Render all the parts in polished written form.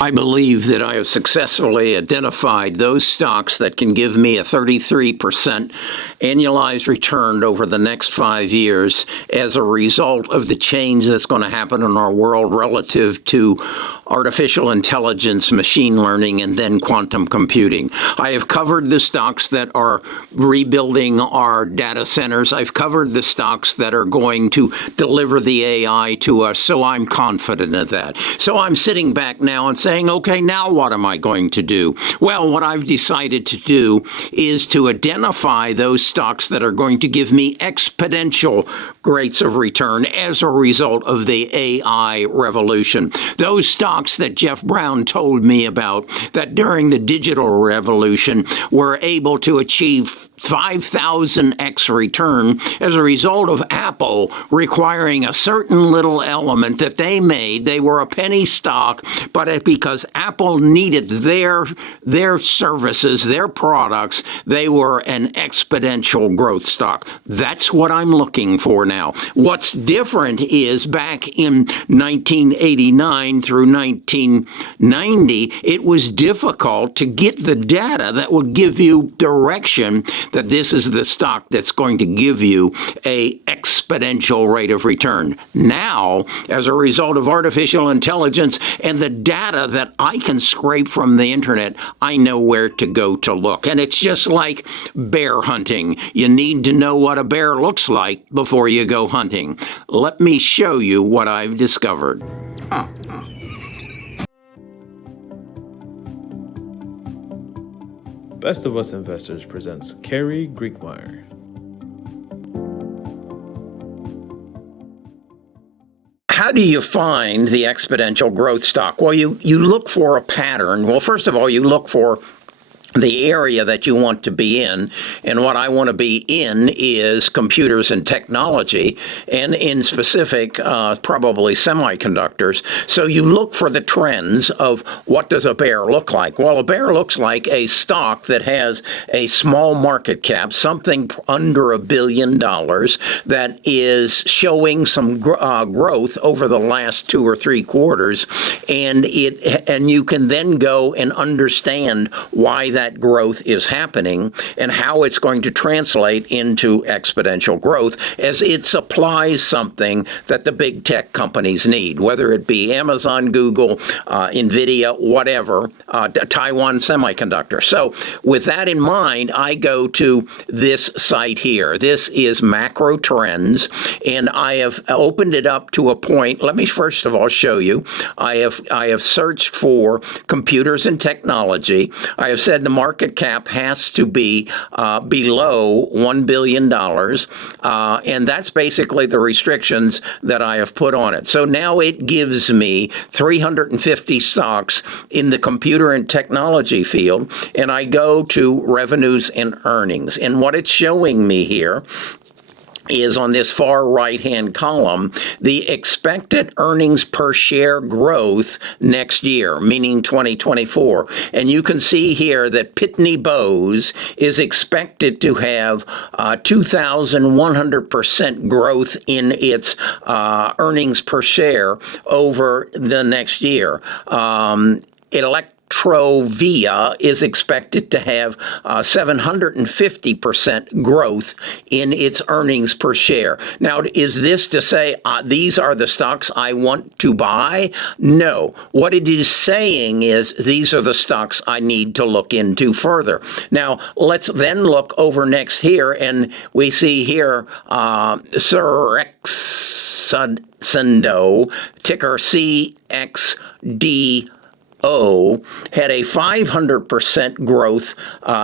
I believe that I have successfully identified those stocks that can give me a 33% annualized return over the next 5 years as a result of the change that's going to happen in our world relative to artificial intelligence, machine learning, and then quantum computing. I have covered the stocks that are rebuilding our data centers. I've covered the stocks that are going to deliver the AI to us, so I'm confident of that. So I'm sitting back now and saying, okay, now what am I going to do? Well, what I've decided to do is to identify those stocks that are going to give me exponential rates of return as a result of the AI revolution. Those stocks that Jeff Brown told me about that during the digital revolution were able to achieve 5,000x return as a result of Apple requiring a certain little element that they made. They were a penny stock, but because Apple needed their services, their products, they were an exponential growth stock. That's what I'm looking for now. What's different is back in 1989 through 1990, it was difficult to get the data that would give you direction that this is the stock that's going to give you a exponential rate of return. Now, as a result of artificial intelligence and the data that I can scrape from the internet, I know where to go to look. And it's just like bear hunting. You need to know what a bear looks like before you go hunting. Let me show you what I've discovered. Best of Us Investors presents Kerry Griegmeyer. How do you find the exponential growth stock? Well, you look for a pattern. Well, first of all, you look for the area that you want to be in, and what I want to be in is computers and technology, and in specific, probably semiconductors. So you look for the trends of what does a bear look like? Well, a bear looks like a stock that has a small market cap, something under $1 billion, that is showing some growth over the last 2 or 3 quarters, and you can then go and understand why that growth is happening and how it's going to translate into exponential growth as it supplies something that the big tech companies need, whether it be Amazon, Google, NVIDIA, whatever, Taiwan Semiconductor. So with that in mind, I go to this site here. This is Macro Trends, and I have opened it up to a point. Let me first of all show you. I have searched for computers and technology. I have said the market cap has to be below $1 billion, and that's basically the restrictions that I have put on it. So now it gives me 350 stocks in the computer and technology field, and I go to revenues and earnings. And what it's showing me here is on this far right-hand column, the expected earnings per share growth next year, meaning 2024. And you can see here that Pitney Bowes is expected to have 2,100% growth in its earnings per share over the next year. Electrovia is expected to have 750% growth in its earnings per share. Now, is this to say these are the stocks I want to buy? No. What it is saying is these are the stocks I need to look into further. Now, let's then look over next here, and we see here Surexendo, ticker CXD. Had a 500% growth,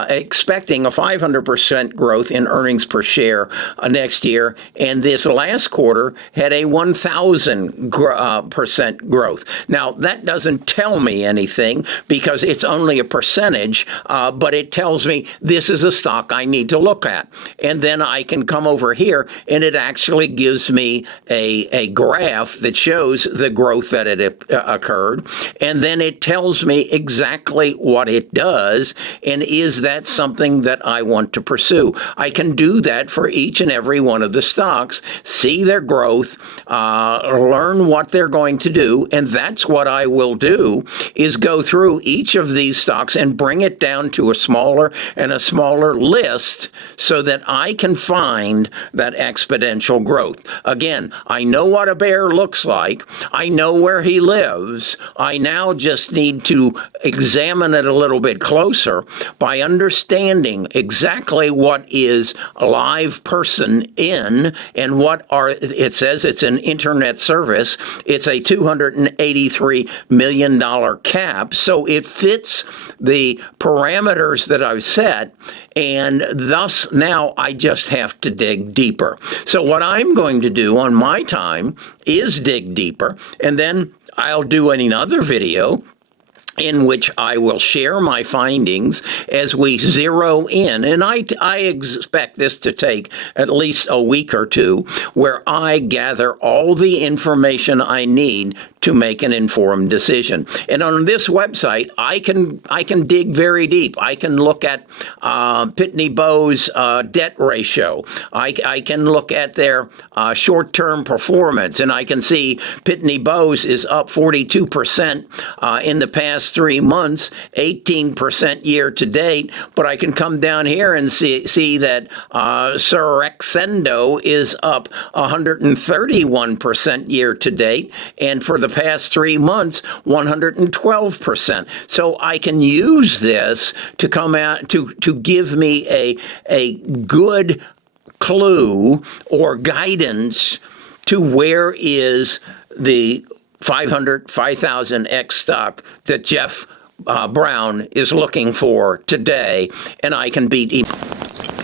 expecting a 500% growth in earnings per share next year, and this last quarter had a 1,000% growth. Now, that doesn't tell me anything because it's only a percentage, but it tells me this is a stock I need to look at. And then I can come over here, and it actually gives me a graph that shows the growth that it occurred, and then it tells me exactly what it does, and is that something that I want to pursue. I can do that for each and every one of the stocks, see their growth, learn what they're going to do, and that's what I will do, is go through each of these stocks and bring it down to a smaller and a smaller list so that I can find that exponential growth. Again, I know what a bear looks like. I know where he lives. I now just need to examine it a little bit closer by understanding exactly what is a live person in and what are, it says it's an internet service. It's a $283 million cap. So it fits the parameters that I've set. And thus now I just have to dig deeper. So what I'm going to do on my time is dig deeper, and then I'll do another video in which I will share my findings as we zero in. And I expect this to take at least a week or two, where I gather all the information I need to make an informed decision. And on this website, I can dig very deep. I can look at Pitney Bowes' debt ratio. I can look at their short-term performance, and I can see Pitney Bowes is up 42% in the past 3 months, 18% year to date. But I can come down here and see that Surexendo is up 131% year to date, and for the past 3 months, 112%. So I can use this to come out to give me a good clue or guidance to where is the 5,000X stock that Jeff Brown is looking for today, and I can beat.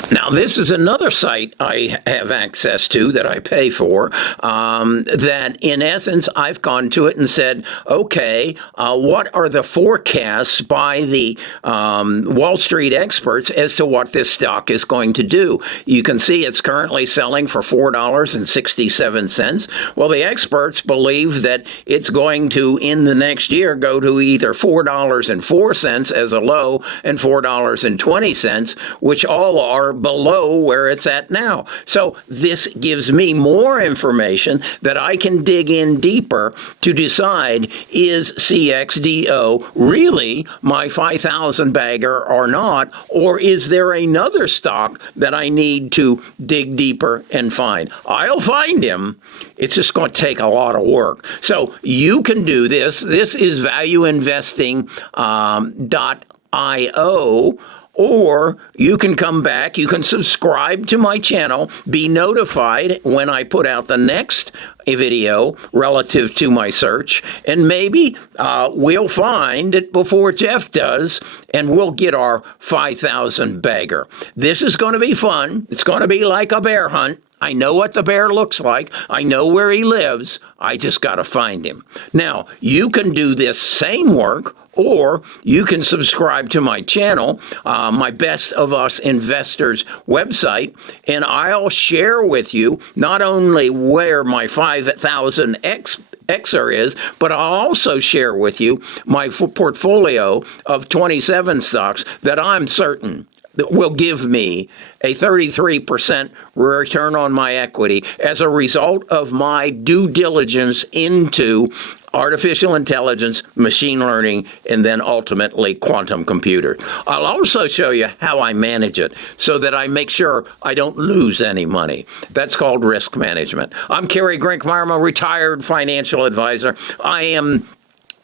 Now, this is another site I have access to that I pay for, that in essence, I've gone to it and said, okay, what are the forecasts by the Wall Street experts as to what this stock is going to do? You can see it's currently selling for $4.67. Well, the experts believe that it's going to, in the next year, go to either $4.04 as a low and $4.20, which all are below where it's at now. So this gives me more information that I can dig in deeper to decide, is CXDO really my 5,000 bagger or not, or is there another stock that I need to dig deeper and find? I'll find him. It's just going to take a lot of work. So you can do this. This is valueinvesting.io. Or you can come back, you can subscribe to my channel, be notified when I put out the next video relative to my search, and maybe we'll find it before Jeff does, and we'll get our 5,000 bagger. This is going to be fun. It's going to be like a bear hunt. I know what the bear looks like. I know where he lives. I just got to find him. Now, you can do this same work, or you can subscribe to my channel, my Best of Us Investors website, and I'll share with you not only where my 5,000 XR is, but I'll also share with you my portfolio of 27 stocks that I'm certain that will give me a 33% return on my equity as a result of my due diligence into artificial intelligence, machine learning, and then ultimately quantum computers. I'll also show you how I manage it so that I make sure I don't lose any money. That's called risk management. I'm Kerry Grinkmeyer. I'm a retired financial advisor. I am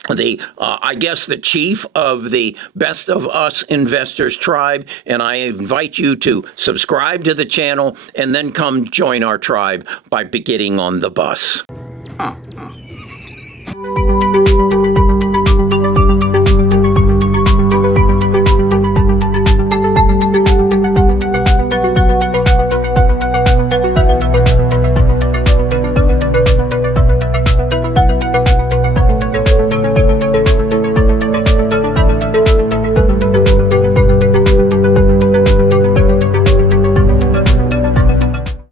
the chief of the Best of Us Investors tribe, and I invite you to subscribe to the channel and then come join our tribe by getting on the bus.